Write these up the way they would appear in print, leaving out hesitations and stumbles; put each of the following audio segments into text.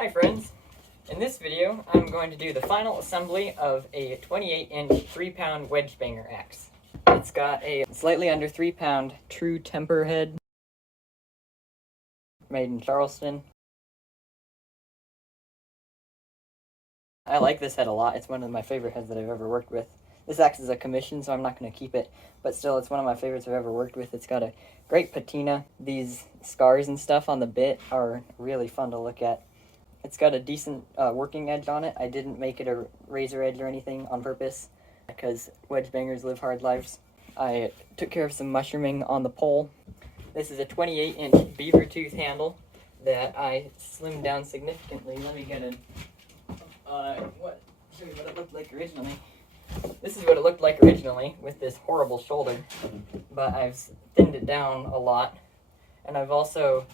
Hi friends! In this video, I'm going to do the final assembly of a 28-inch 3-pound wedge banger axe. It's got a slightly under 3-pound true temper head, made in Charleston. I like this head a lot. It's one of my favorite heads that I've ever worked with. This axe is a commission, so I'm not going to keep it, but still, it's one of my favorites I've ever worked with. It's got a great patina. These scars and stuff on the bit are really fun to look at. It's got a decent working edge on it. I didn't make it a razor edge or anything on purpose because wedge bangers live hard lives. I took care of some mushrooming on the pole. This is a 28-inch beaver tooth handle that I slimmed down significantly. Let me get show you what it looked like originally. This is what it looked like originally with this horrible shoulder, but I've thinned it down a lot, and I've also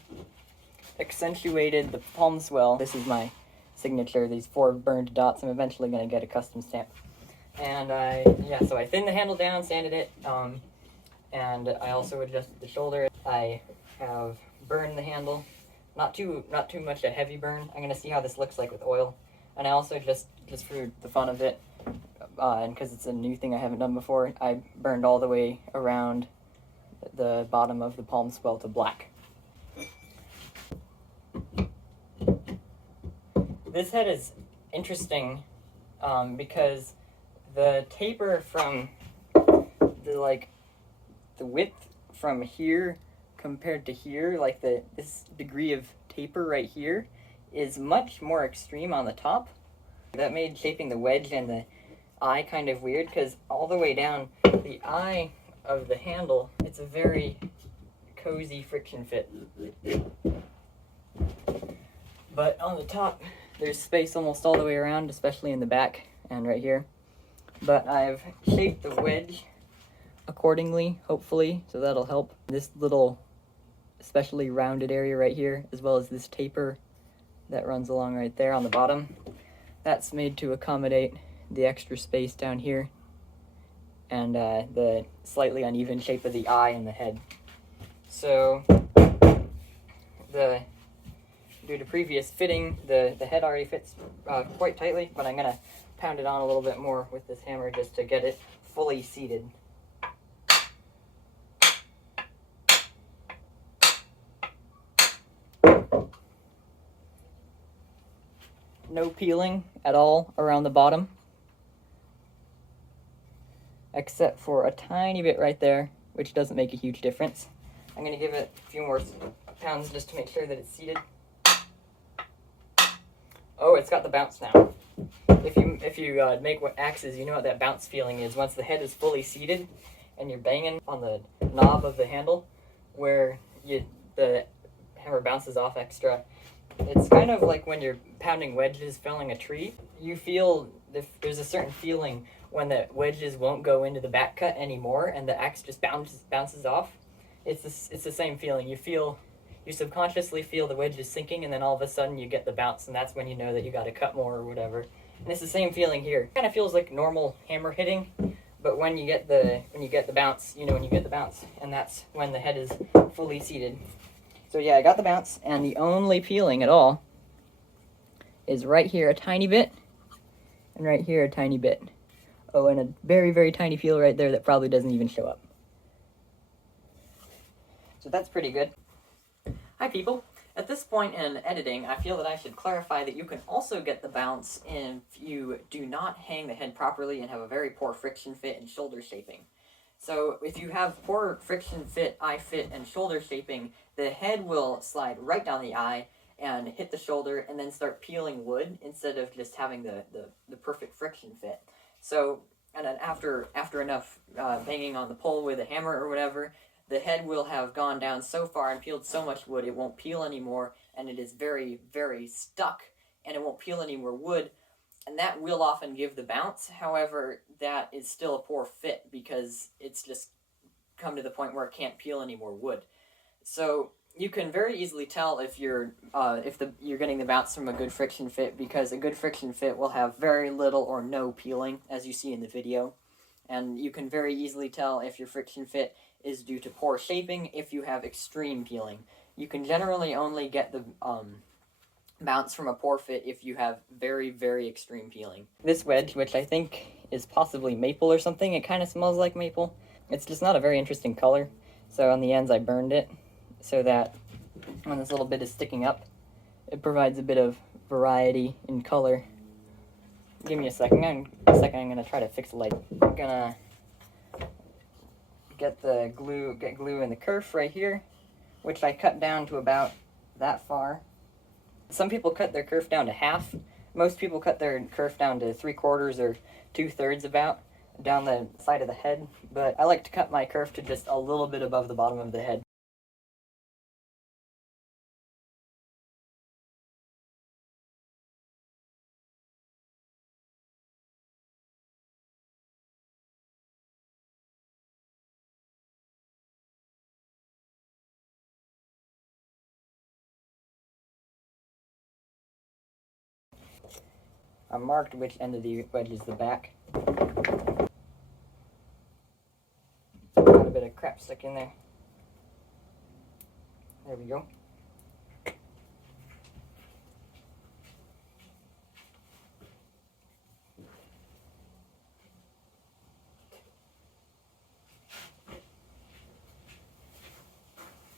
accentuated the palm swell. This is my signature, these 4 burned dots. I'm eventually going to get a custom stamp. And so I thinned the handle down, sanded it, and I also adjusted the shoulder. I have burned the handle, not too much a heavy burn. I'm going to see how this looks like with oil. And I also just for the fun of it, and because it's a new thing I haven't done before, I burned all the way around the bottom of the palm swell to black. This head is interesting because the taper from the width from here compared to here, like this degree of taper right here, is much more extreme on the top. That made shaping the wedge and the eye kind of weird because all the way down the eye of the handle, it's a very cozy friction fit. But on the top, there's space almost all the way around, especially in the back and right here. But I've shaped the wedge accordingly, hopefully, so that'll help. This little especially rounded area right here, as well as this taper that runs along right there on the bottom, that's made to accommodate the extra space down here and the slightly uneven shape of the eye and the head. So due to previous fitting, the head already fits quite tightly, but I'm going to pound it on a little bit more with this hammer just to get it fully seated. No peeling at all around the bottom, except for a tiny bit right there, which doesn't make a huge difference. I'm going to give it a few more pounds just to make sure that it's seated. Oh, it's got the bounce now. If you make axes, you know what that bounce feeling is. Once the head is fully seated and you're banging on the knob of the handle where the hammer bounces off extra. It's kind of like when you're pounding wedges felling a tree. You feel there's a certain feeling when the wedges won't go into the back cut anymore and the axe just bounces off. It's the same feeling. You subconsciously feel the wedges sinking, and then all of a sudden you get the bounce, and that's when you know that you got to cut more or whatever. And it's the same feeling here. It kind of feels like normal hammer hitting, but when you get the bounce, you know when you get the bounce, and that's when the head is fully seated. So yeah, I got the bounce, and the only peeling at all is right here a tiny bit, and right here a tiny bit. Oh, and a very, very tiny peel right there that probably doesn't even show up. So that's pretty good. Hi people! At this point in editing, I feel that I should clarify that you can also get the bounce if you do not hang the head properly and have a very poor friction fit and shoulder shaping. So if you have poor friction fit, eye fit, and shoulder shaping, the head will slide right down the eye and hit the shoulder and then start peeling wood instead of just having the perfect friction fit. So, and then after enough banging on the pole with a hammer or whatever, the head will have gone down so far and peeled so much wood it won't peel anymore, and it is very, very stuck, and it won't peel any more wood, and that will often give the bounce. However, that is still a poor fit because it's just come to the point where it can't peel any more wood. So you can very easily tell if you're getting the bounce from a good friction fit, because a good friction fit will have very little or no peeling, as you see in the video. And you can very easily tell if your friction fit is due to poor shaping if you have extreme peeling. You can generally only get the bounce from a poor fit if you have very, very extreme peeling. This wedge, which I think is possibly maple or something, it kind of smells like maple. It's just not a very interesting color, so on the ends I burned it so that when this little bit is sticking up, it provides a bit of variety in color. Give me a second. I'm going to try to fix the light. I'm going to get glue in the kerf right here, which I cut down to about that far. Some people cut their kerf down to half. Most people cut their kerf down to 3/4 or 2/3 about down the side of the head, but I like to cut my kerf to just a little bit above the bottom of the head. I marked which end of the wedge is the back. Got a bit of crap stuck in there. There we go.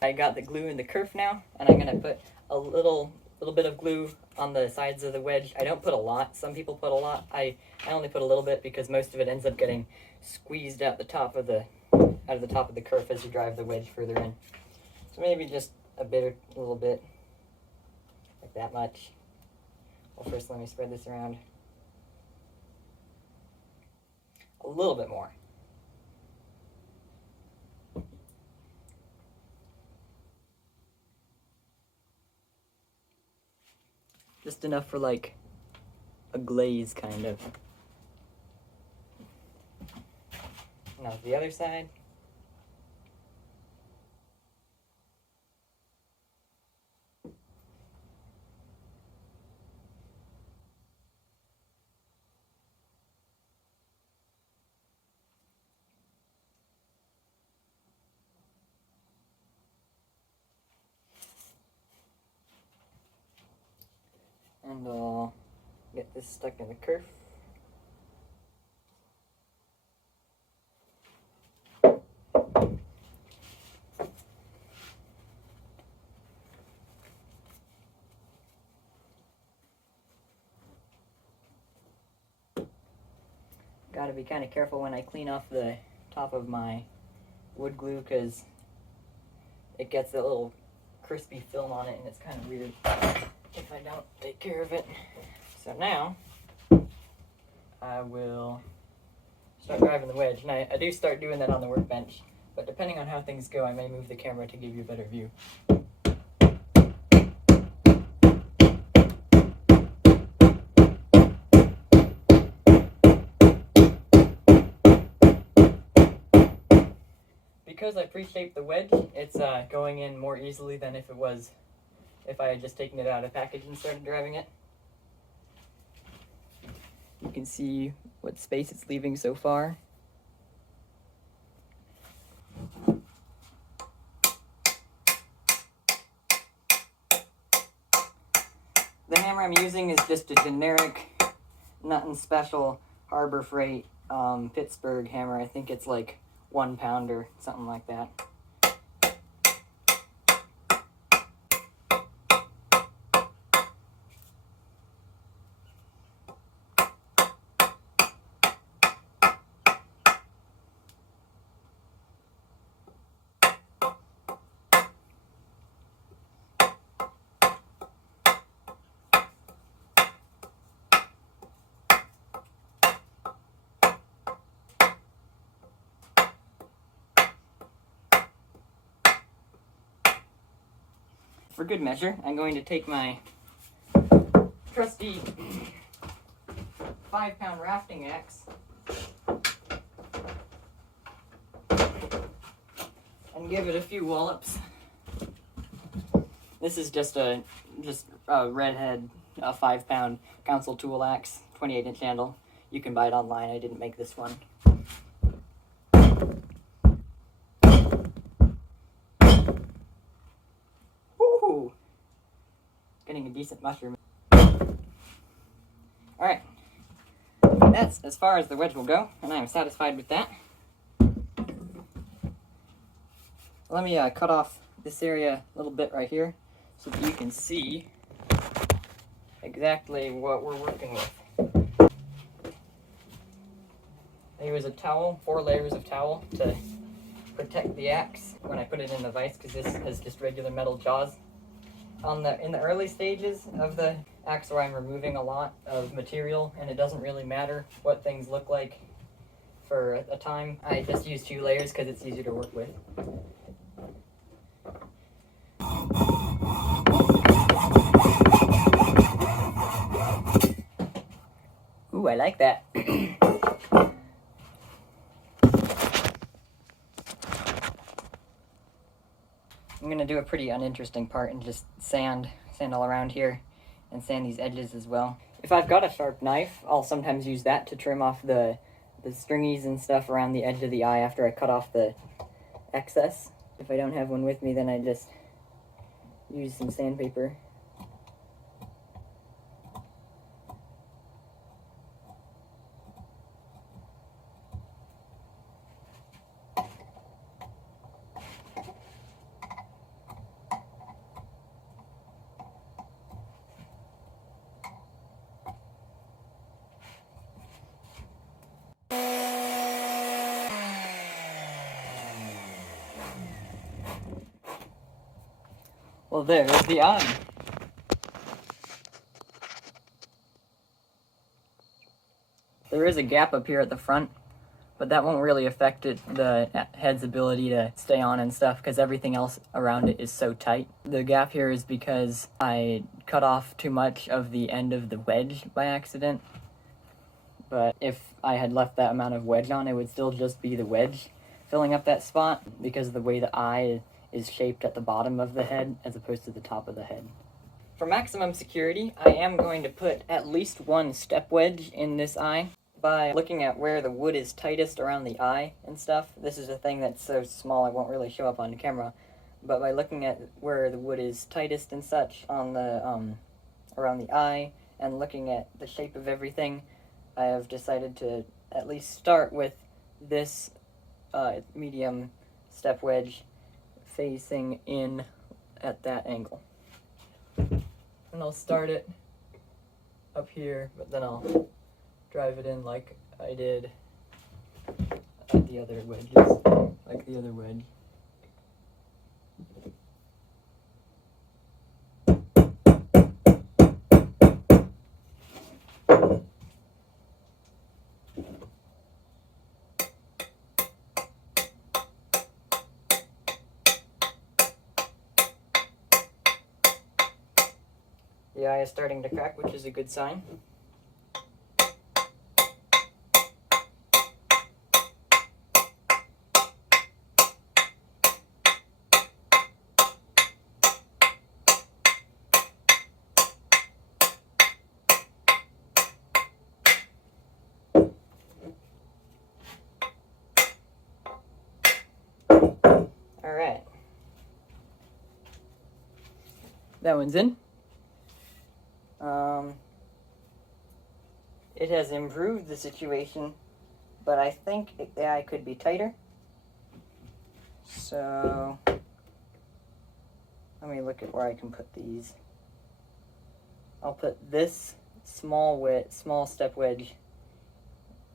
I got the glue in the kerf now, and I'm going to put a little bit of glue on the sides of the wedge. I don't put a lot. Some people put a lot. I only put a little bit because most of it ends up getting squeezed out the top of the kerf as you drive the wedge further in. So maybe just a little bit, like that much. Well, first let me spread this around. A little bit more. Just enough for like a glaze, kind of. Now the other side. And I'll get this stuck in the kerf. Gotta be kind of careful when I clean off the top of my wood glue because it gets a little crispy film on it and it's kind of weird if I don't take care of it. So now I will start driving the wedge, and I do start doing that on the workbench, but depending on how things go I may move the camera to give you a better view. Because I pre-shaped the wedge, it's going in more easily than if I had just taken it out of the package and started driving it. You can see what space it's leaving so far. The hammer I'm using is just a generic, nothing special, Harbor Freight Pittsburgh hammer. I think it's like 1 pound or something like that. For good measure, I'm going to take my trusty 5-pound rafting axe and give it a few wallops. This is just a redhead, a 5-pound council tool axe, 28-inch handle. You can buy it online. I didn't make this one. Gonna getting a decent mushroom. Alright, that's as far as the wedge will go, and I am satisfied with that. Let me cut off this area a little bit right here so that you can see exactly what we're working with. I use a towel, 4 layers of towel to protect the axe when I put it in the vise, because this has just regular metal jaws. In the early stages of the axe where I'm removing a lot of material and it doesn't really matter what things look like for a time, I just use 2 layers because it's easier to work with. Ooh, I like that. I'm going to do a pretty uninteresting part and just sand all around here and sand these edges as well. If I've got a sharp knife, I'll sometimes use that to trim off the stringies and stuff around the edge of the eye after I cut off the excess. If I don't have one with me, then I just use some sandpaper. Well, there's the eye. There is a gap up here at the front, but that won't really affect the head's ability to stay on and stuff, because everything else around it is so tight. The gap here is because I cut off too much of the end of the wedge by accident, but if I had left that amount of wedge on, it would still just be the wedge filling up that spot, because of the way the eye is shaped at the bottom of the head as opposed to the top of the head. For maximum security, I am going to put at least 1 step wedge in this eye. By looking at where the wood is tightest around the eye and stuff, this is a thing that's so small it won't really show up on the camera, but by looking at where the wood is tightest and such on the around the eye and looking at the shape of everything, I have decided to at least start with this medium step wedge facing in at that angle. And I'll start it up here, but then I'll drive it in like I did at the other wedges, like the other wedge. The eye is starting to crack, which is a good sign. Alright. That one's in. It has improved the situation, but I think the eye could be tighter. So, let me look at where I can put these. I'll put this small step wedge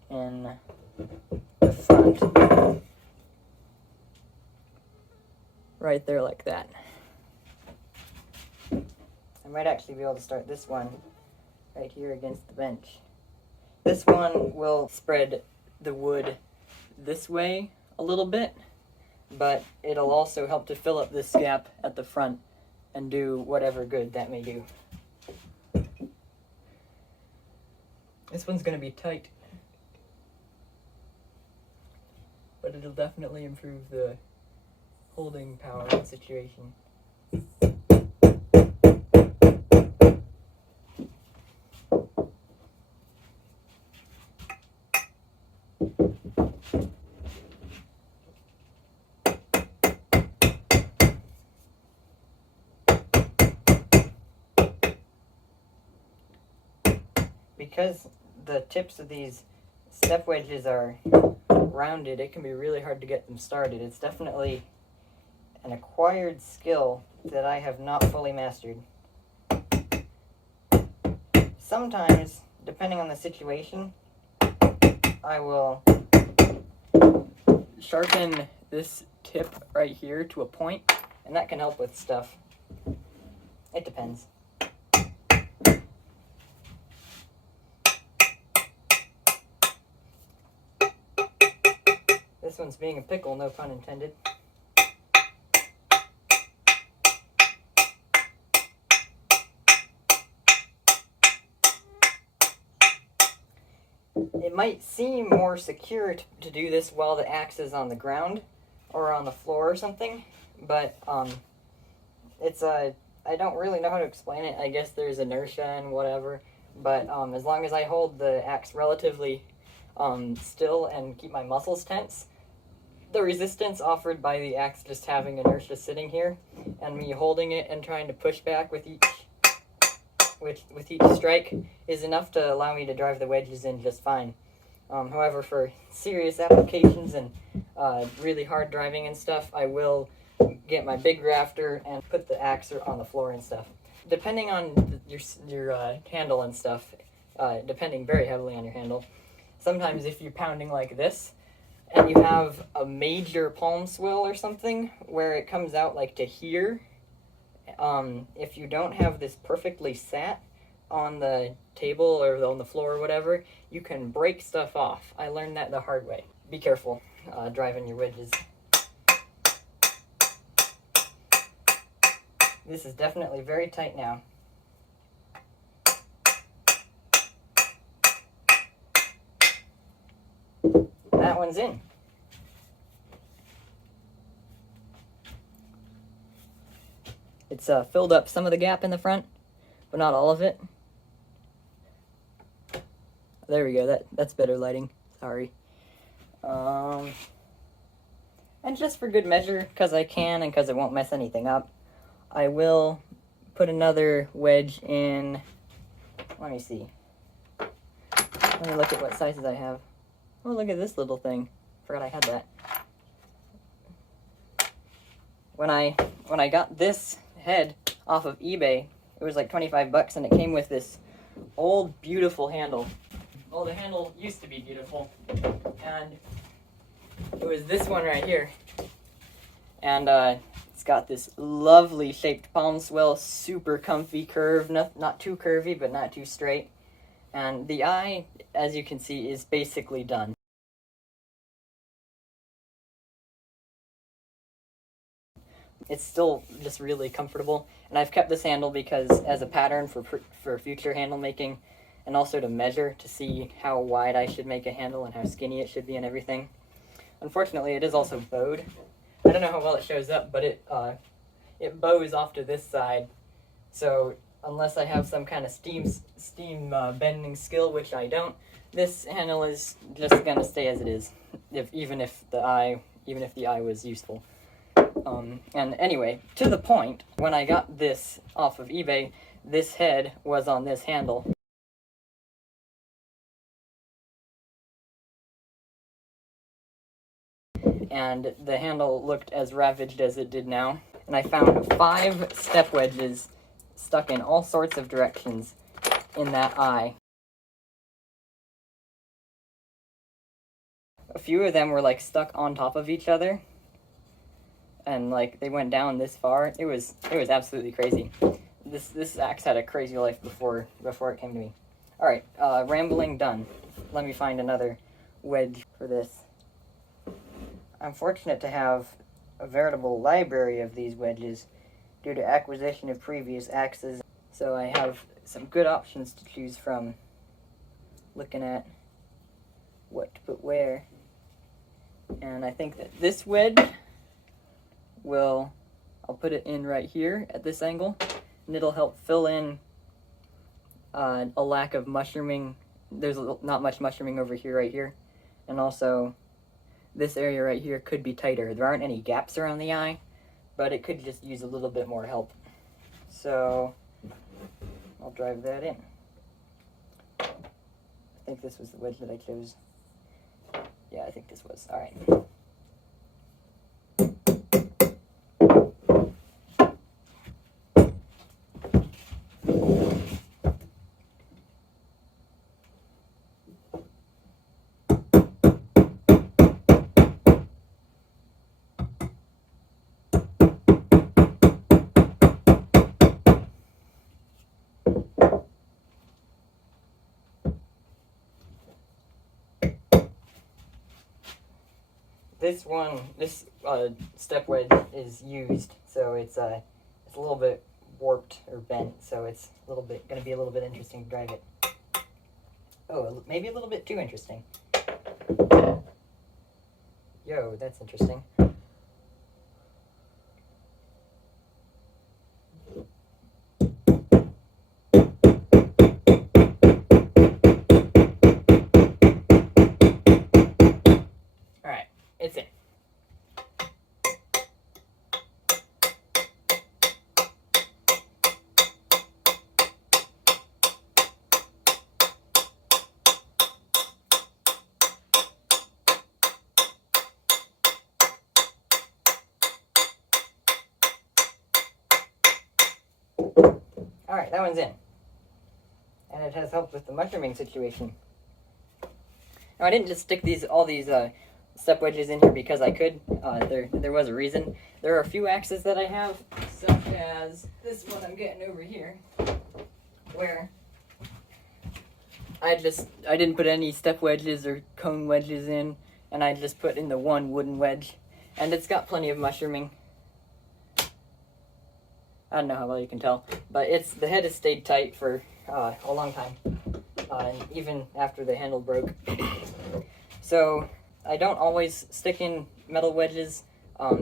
in the front. Right there like that. I might actually be able to start this one right here against the bench. This one will spread the wood this way a little bit, but it'll also help to fill up this gap at the front and do whatever good that may do. This one's going to be tight, but it'll definitely improve the holding power of the situation. because the tips of these step wedges are rounded, it can be really hard to get them started. It's definitely an acquired skill that I have not fully mastered. Sometimes, depending on the situation, I will sharpen this tip right here to a point, and that can help with stuff. It depends. This one's being a pickle, no pun intended. It might seem more secure to do this while the axe is on the ground or on the floor or something, but I don't really know how to explain it. I guess there's inertia and whatever, but as long as I hold the axe relatively still and keep my muscles tense, the resistance offered by the axe just having inertia sitting here and me holding it and trying to push back with each strike is enough to allow me to drive the wedges in just fine. However, for serious applications and really hard driving and stuff, I will get my big rafter and put the axe on the floor and stuff. Depending on your handle and stuff, depending very heavily on your handle, sometimes if you're pounding like this and you have a major palm swell or something where it comes out like to here, if you don't have this perfectly sat on the table or on the floor or whatever, you can break stuff off. I learned that the hard way. Be careful driving your wedges. This is definitely very tight now. That one's in. It's filled up some of the gap in the front, but not all of it. There we go, that's better lighting, sorry. And just for good measure, because I can and because it won't mess anything up, I will put another wedge in. Let me see. Let me look at what sizes I have. Oh, look at this little thing. Forgot I had that. When I got this head off of eBay, it was like 25 bucks, and it came with this old, beautiful handle. Well, the handle used to be beautiful, and it was this one right here. And it's got this lovely shaped palm swell, super comfy curve, not too curvy, but not too straight. And the eye, as you can see, is basically done. It's still just really comfortable, and I've kept this handle because as a pattern for future handle making, and also to measure to see how wide I should make a handle and how skinny it should be and everything. Unfortunately, it is also bowed. I don't know how well it shows up, but it bows off to this side, so unless I have some kind of steam bending skill, which I don't, this handle is just gonna stay as it is, even if the eye was useful. And anyway, to the point, when I got this off of eBay, this head was on this handle. And the handle looked as ravaged as it did now. And I found 5 step wedges stuck in all sorts of directions in that eye. A few of them were like stuck on top of each other, and like they went down this far. It was absolutely crazy. This axe had a crazy life before it came to me. All right, rambling done. Let me find another wedge for this. I'm fortunate to have a veritable library of these wedges due to acquisition of previous axes, so I have some good options to choose from looking at what to put where. And I think that this wedge I'll put it in right here at this angle, and it'll help fill in a lack of mushrooming. There's not much mushrooming over here, right here, and also this area right here could be tighter. There aren't any gaps around the eye, but it could just use a little bit more help. So I'll drive that in. think this was the wedge that I chose. Yeah, I think this was. All right. This step wedge is used, so it's a little bit warped or bent, so it's going to be a little bit interesting to drive it. Oh, maybe a little bit too interesting. Yo, that's interesting. Alright, it's in. Alright, that one's in. And it has helped with the mushrooming situation. Now, I didn't just stick all these step wedges in here because I could. There was a reason. There are a few axes that I have, such as this one I'm getting over here, where I didn't put any step wedges or cone wedges in, and I just put in the one wooden wedge, and it's got plenty of mushrooming. I don't know how well you can tell, but the head has stayed tight for a long time, and even after the handle broke. So I don't always stick in metal wedges.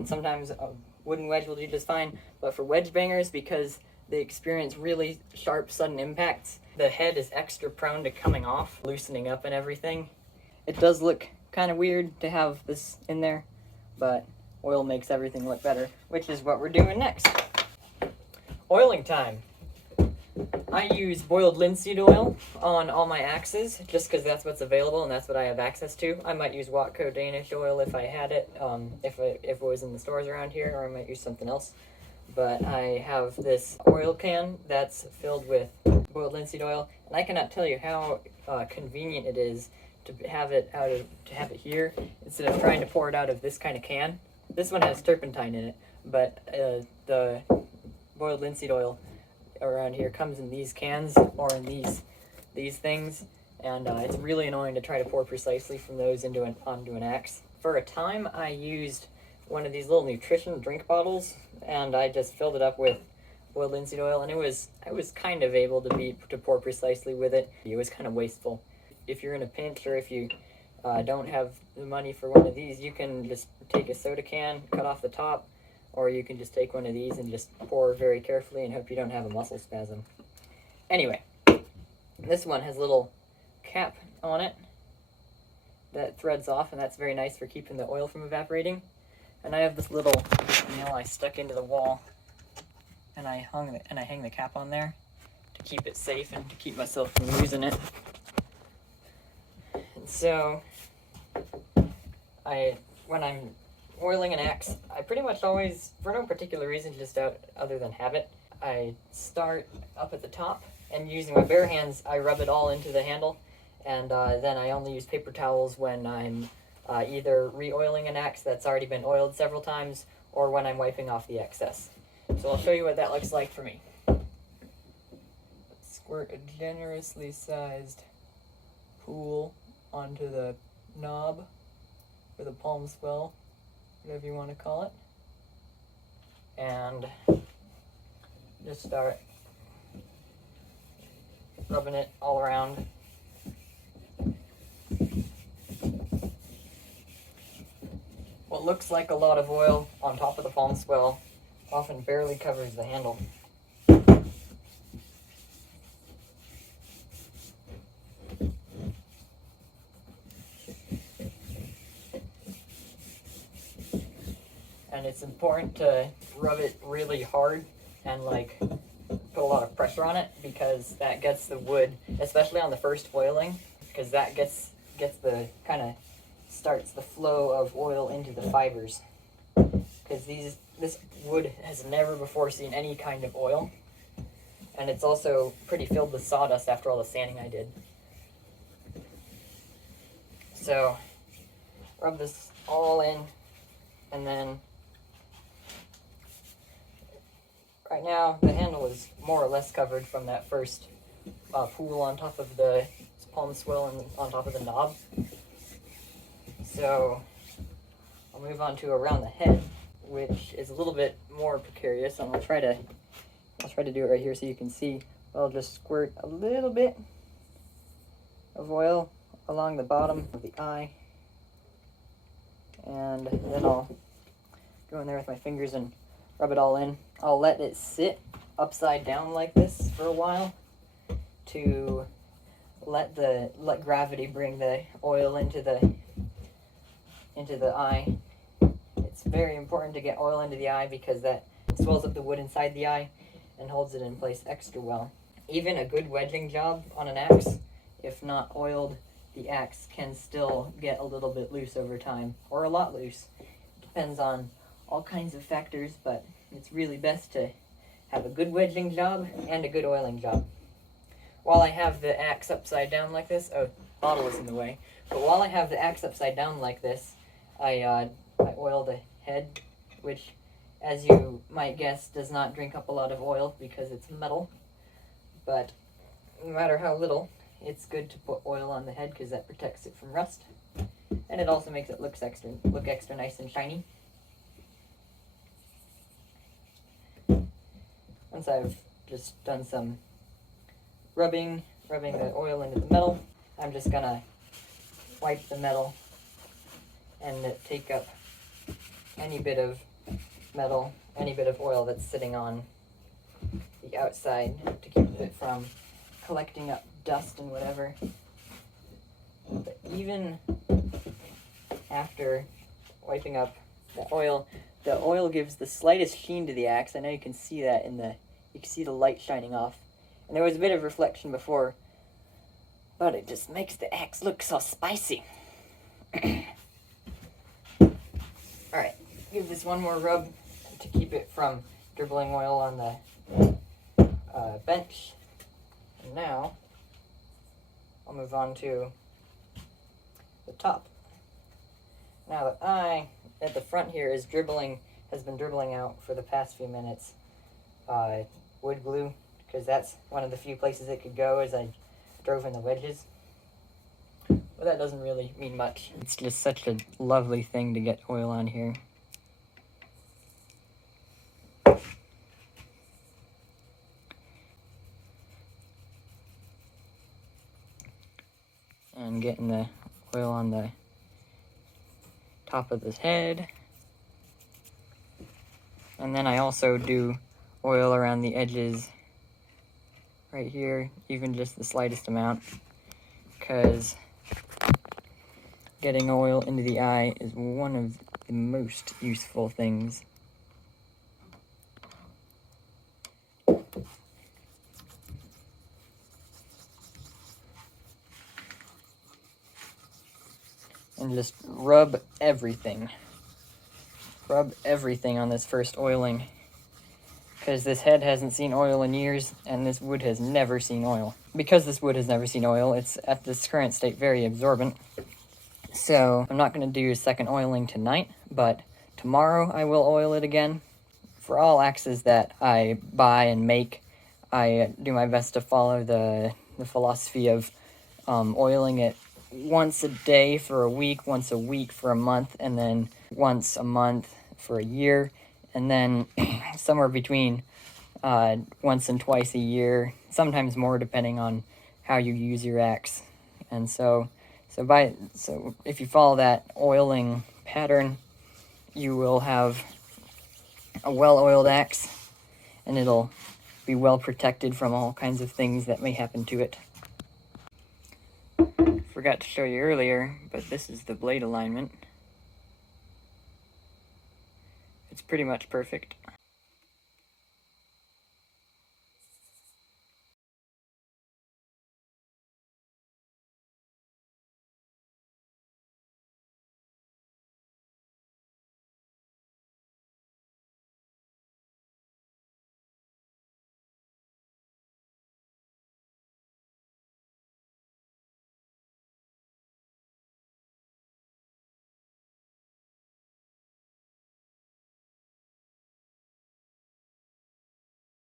Sometimes a wooden wedge will do just fine, but for wedge bangers, because they experience really sharp, sudden impacts, the head is extra prone to coming off, loosening up and everything. It does look kind of weird to have this in there, but oil makes everything look better, which is what we're doing next. Oiling time. I use boiled linseed oil on all my axes, just because that's what's available and that's what I have access to. I might use Watco Danish oil if I had it, if it was in the stores around here, or I might use something else. But I have this oil can that's filled with boiled linseed oil, and I cannot tell you how convenient it is to have it here instead of trying to pour it out of this kind of can. This one has turpentine in it, but the boiled linseed oil around here comes in these cans or in these things, and it's really annoying to try to pour precisely from those onto an axe. For a time, I used one of these little nutrition drink bottles, and I just filled it up with boiled linseed oil, and I was kind of able to pour precisely with it. It was kind of wasteful. If you're in a pinch, or if you don't have the money for one of these, you can just take a soda can, cut off the top, or you can just take one of these and just pour very carefully and hope you don't have a muscle spasm. Anyway, this one has a little cap on it that threads off, and that's very nice for keeping the oil from evaporating. And I have this little nail I stuck into the wall, and I hang the cap on there to keep it safe and to keep myself from losing it. And so, when I'm oiling an axe, I pretty much always, for no particular reason, just other than habit, I start up at the top, and using my bare hands, I rub it all into the handle, and then I only use paper towels when I'm either re-oiling an axe that's already been oiled several times, or when I'm wiping off the excess. So I'll show you what that looks like for me. Squirt a generously sized pool onto the knob, or the palm swell, whatever you want to call it, and just start rubbing it all around. What looks like a lot of oil on top of the palm swell often barely covers the handle. And it's important to rub it really hard and put a lot of pressure on it, because that gets the wood, especially on the first oiling, because that gets the kind of starts the flow of oil into the fibers. Because this wood has never before seen any kind of oil, and it's also pretty filled with sawdust after all the sanding I did. So rub this all in, and then right now the handle is more or less covered from that first pool on top of the palm swill and on top of the knob. So I'll move on to around the head, which is a little bit more precarious, and I'll try to do it right here so you can see. I'll just squirt a little bit of oil along the bottom of the eye, and then I'll go in there with my fingers and rub it all in. I'll let it sit upside down like this for a while to let gravity bring the oil into the eye. It's very important to get oil into the eye because that swells up the wood inside the eye and holds it in place extra well. Even a good wedging job on an axe, if not oiled, the axe can still get a little bit loose over time, or a lot loose. Depends on all kinds of factors, but it's really best to have a good wedging job and a good oiling job. While I have the axe upside down like this, bottle is in the way, but while I have the axe upside down like this, I oil the head, which, as you might guess, does not drink up a lot of oil because it's metal. But no matter how little, it's good to put oil on the head because that protects it from rust, and it also makes it look extra nice and shiny. Once I've just done some rubbing the oil into the metal, I'm just gonna wipe the metal and take up any bit of metal, any bit of oil that's sitting on the outside to keep it from collecting up dust and whatever. But even after wiping up the oil gives the slightest sheen to the axe. I know you can see that you can see the light shining off. And there was a bit of reflection before, but it just makes the axe look so spicy. Alright, give this one more rub to keep it from dribbling oil on the bench. And now I'll move on to the top. Now the eye at the front here has been dribbling out for the past few minutes wood glue, because that's one of the few places it could go as I drove in the wedges. But that doesn't really mean much. It's just such a lovely thing to get oil on here. And getting the oil on the top of this head. And then I also do oil around the edges right here, even just the slightest amount, because getting oil into the eye is one of the most useful things. And just rub everything. Rub everything on this first oiling, because this head hasn't seen oil in years, and this wood has never seen oil. Because this wood has never seen oil, it's at this current state very absorbent. So I'm not going to do a second oiling tonight, but tomorrow I will oil it again. For all axes that I buy and make, I do my best to follow the philosophy of oiling it once a day for a week, once a week for a month, and then once a month for a year, and then somewhere between once and twice a year, sometimes more depending on how you use your axe. And so if you follow that oiling pattern, you will have a well-oiled axe, and it'll be well protected from all kinds of things that may happen to it. Forgot to show you earlier, but this is the blade alignment. It's pretty much perfect.